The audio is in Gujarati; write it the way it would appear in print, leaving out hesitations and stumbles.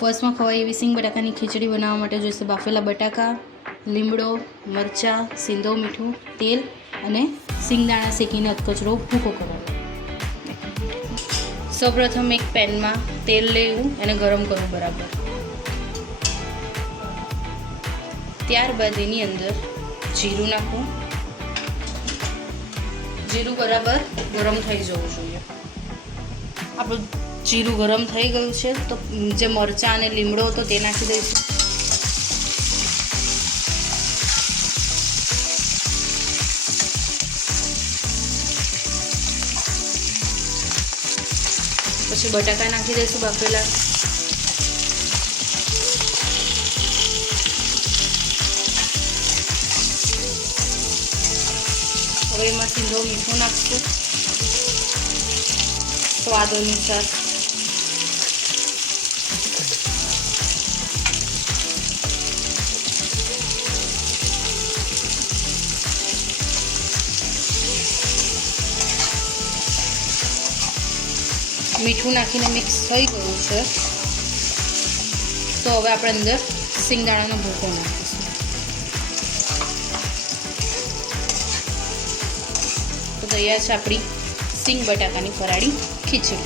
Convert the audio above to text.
ઉપવાસમાં ખવાય એવી સિંગ બટાકાની ખીચડી બનાવવા માટે જોઈશે બાફેલા બટાકા, લીમડો, મરચાં, સિંધો મીઠું, તેલ અને સિંગદાણા શેકીને અધકચરો ભૂકો કરવાનો. સૌપ્રથમ એક પેનમાં તેલ લેવું અને ગરમ કરવું બરાબર. ત્યારબાદ એની અંદર જીરું નાખવું. જીરું બરાબર ગરમ થઈ જવું જોઈએ. આપણું જીરું ગરમ થઈ ગયું છે તો જે મરચાં અને લીમડો હતો તે નાખી દઈશું. પછી બટાકા નાખી દઈશું બાફેલા. હવે એમાં સિંધો મીઠું નાખશું સ્વાદ અનુસાર. મીઠું નાખીને મિક્સ થઈ ગયું છે તો હવે આપણે અંદર સિંગદાણાનો ભૂકો નાખીશું. તો તૈયાર છે આપણી સિંગ બટાકાની ફરાળી ખીચડી.